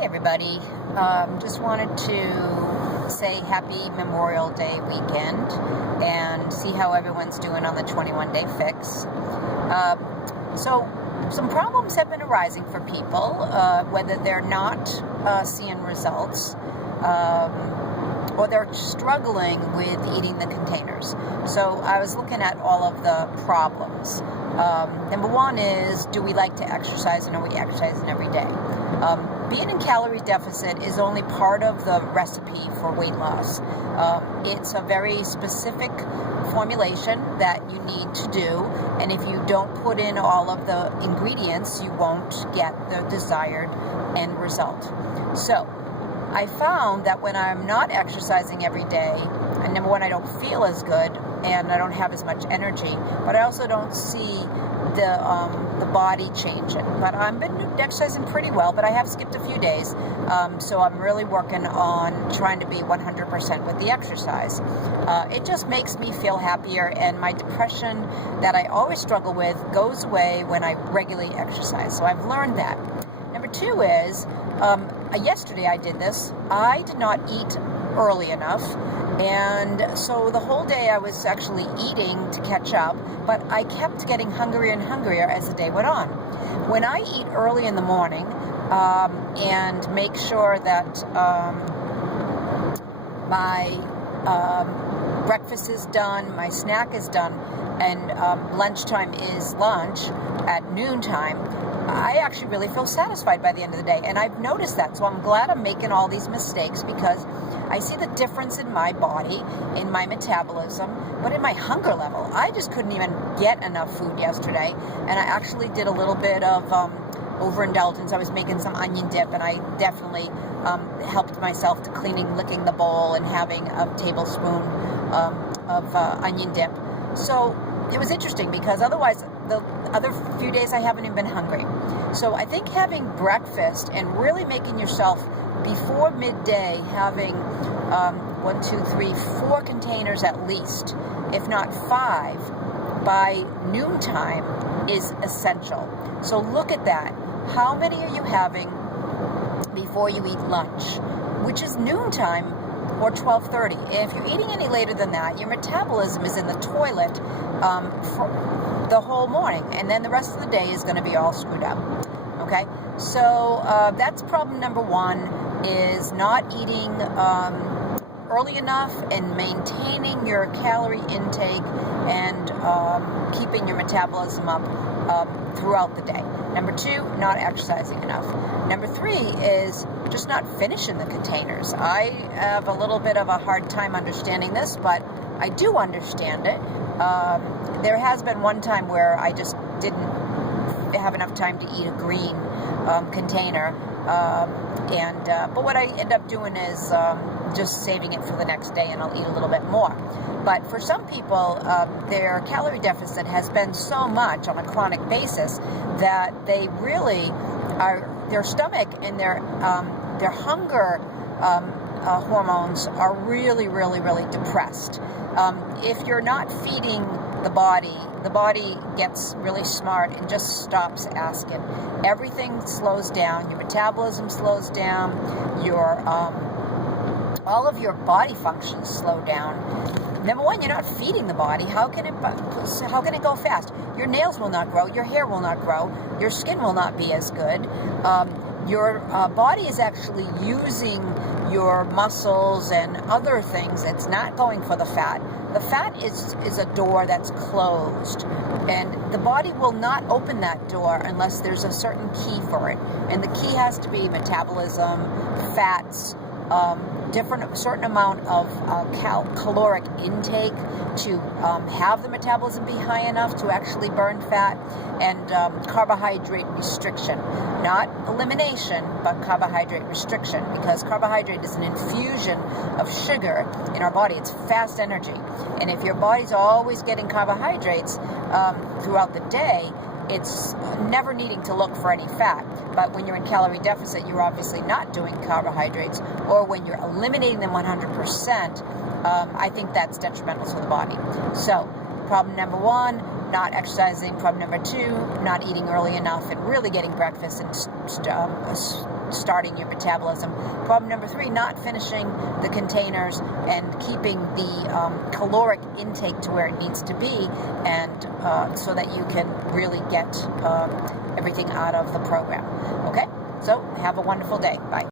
Hey everybody, just wanted to say happy Memorial Day weekend and see how everyone's doing on the 21-day fix. So some problems have been arising for people, whether they're not seeing results or they're struggling with eating the containers. So I was looking at all of the problems. Number one is, do we like to exercise, and are we exercising every day? Being in calorie deficit is only part of the recipe for weight loss. It's a very specific formulation that you need to do, and if you don't put in all of the ingredients, you won't get the desired end result. So I found that when I'm not exercising every day, and number one, I don't feel as good and I don't have as much energy, but I also don't see the body changing. But I've been exercising pretty well, but I have skipped a few days, so I'm really working on trying to be 100% with the exercise. It just makes me feel happier, and my depression that I always struggle with goes away when I regularly exercise. So I've learned that. Number two is, yesterday I did this. I did not eat early enough, and so the whole day I was actually eating to catch up, but I kept getting hungrier and hungrier as the day went on. When I eat early in the morning and make sure that my breakfast is done, my snack is done, and lunchtime is lunch at noontime, I actually really feel satisfied by the end of the day. And I've noticed that, so I'm glad I'm making all these mistakes, because I see the difference in my body, in my metabolism, but in my hunger level. I just couldn't even get enough food yesterday, and I actually did a little bit of overindulgence. I was making some onion dip, and I definitely helped myself to licking the bowl and having a tablespoon of onion dip. So it was interesting, because otherwise the other few days I haven't even been hungry. So I think having breakfast and really making yourself, before midday, having 4 containers at least, if not 5, by noontime is essential. So look at that. How many are you having before you eat lunch, which is noontime or 12:30? If you're eating any later than that, your metabolism is in the toilet for the whole morning, and then the rest of the day is going to be all screwed up. Okay, so that's problem number one, is not eating early enough and maintaining your calorie intake and keeping your metabolism up throughout the day. Number two, not exercising enough. Number three is just not finishing the containers. I have a little bit of a hard time understanding this, but I do understand it. There has been one time where I just didn't have enough time to eat a green container, but what I end up doing is just saving it for the next day, and I'll eat a little bit more. But for some people, their calorie deficit has been so much on a chronic basis that they really are, their stomach and their hunger hormones are really, really, really depressed. If you're not feeding the body gets really smart and just stops asking. Everything slows down. Your metabolism slows down. All of your body functions slow down. Number one, you're not feeding the body. How can it go fast? Your nails will not grow. Your hair will not grow. Your skin will not be as good. Your body is actually using your muscles and other things. It's not going for the fat. The fat is a door that's closed, and the body will not open that door unless there's a certain key for it. And the key has to be metabolism, fats, certain amount of caloric intake to have the metabolism be high enough to actually burn fat, and carbohydrate restriction. Not elimination, but carbohydrate restriction, because carbohydrate is an infusion of sugar in our body. It's fast energy. And if your body's always getting carbohydrates throughout the day, it's never needing to look for any fat. But when you're in calorie deficit, you're obviously not doing carbohydrates, or when you're eliminating them 100%, I think that's detrimental to the body. So, problem number one, not exercising. Problem number two, not eating early enough and really getting breakfast and starting your metabolism. Problem number 3, not finishing the containers and keeping the caloric intake to where it needs to be, and so that you can really get everything out of the program. Okay? So have a wonderful day. Bye.